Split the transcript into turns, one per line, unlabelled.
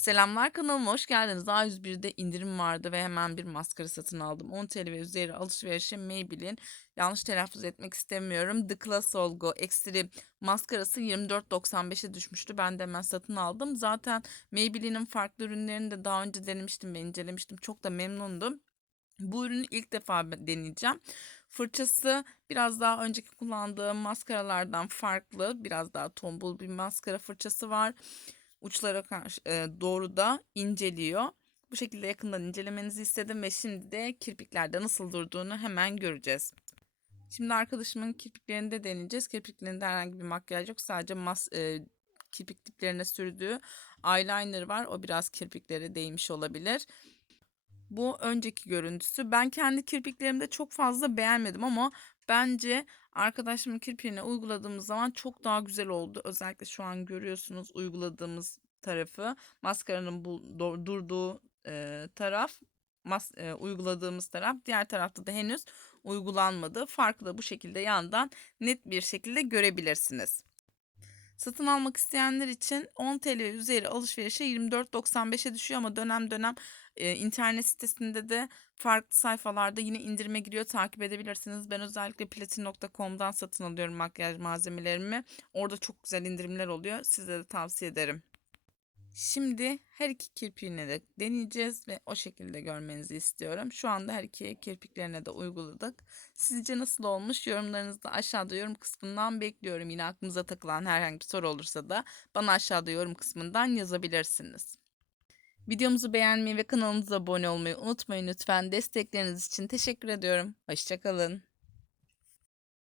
Selamlar kanalıma hoş geldiniz. A101'de indirim vardı ve hemen bir maskara satın aldım. 10 TL ve üzeri alışverişe Maybelline yanlış telaffuz etmek istemiyorum. The Class Olgo Extreme maskarası 24.95'e düşmüştü. Ben de hemen satın aldım. Zaten Maybelline'in farklı ürünlerini de daha önce denemiştim ve incelemiştim. Çok da memnundum. Bu ürünü ilk defa deneyeceğim. Fırçası biraz daha önceki kullandığım maskaralardan farklı. Biraz daha tombul bir maskara fırçası var uçlara karşı e, doğru da inceliyor. Bu şekilde yakından incelemenizi istedim ve şimdi de kirpiklerde nasıl durduğunu hemen göreceğiz. Şimdi arkadaşımın kirpiklerini de deneyeceğiz. Kirpiklerinde herhangi bir makyaj yok. Sadece mas e, kirpik diplerine sürdüğü eyeliner var. O biraz kirpiklere değmiş olabilir. Bu önceki görüntüsü. Ben kendi kirpiklerimde çok fazla beğenmedim ama bence arkadaşımın kirpiğine uyguladığımız zaman çok daha güzel oldu. Özellikle şu an görüyorsunuz uyguladığımız tarafı maskaranın bu, durduğu e, taraf mas, e, uyguladığımız taraf diğer tarafta da henüz uygulanmadı. Farkı da bu şekilde yandan net bir şekilde görebilirsiniz. Satın almak isteyenler için 10 TL üzeri alışverişe 24.95'e düşüyor ama dönem dönem e, internet sitesinde de farklı sayfalarda yine indirime giriyor takip edebilirsiniz. Ben özellikle platin.com'dan satın alıyorum makyaj malzemelerimi. Orada çok güzel indirimler oluyor. Size de tavsiye ederim. Şimdi her iki kirpiğine de deneyeceğiz ve o şekilde görmenizi istiyorum. Şu anda her iki kirpiklerine de uyguladık. Sizce nasıl olmuş? Yorumlarınızı da aşağıda yorum kısmından bekliyorum. Yine aklınıza takılan herhangi bir soru olursa da bana aşağıda yorum kısmından yazabilirsiniz. Videomuzu beğenmeyi ve kanalımıza abone olmayı unutmayın lütfen. Destekleriniz için teşekkür ediyorum. Hoşçakalın.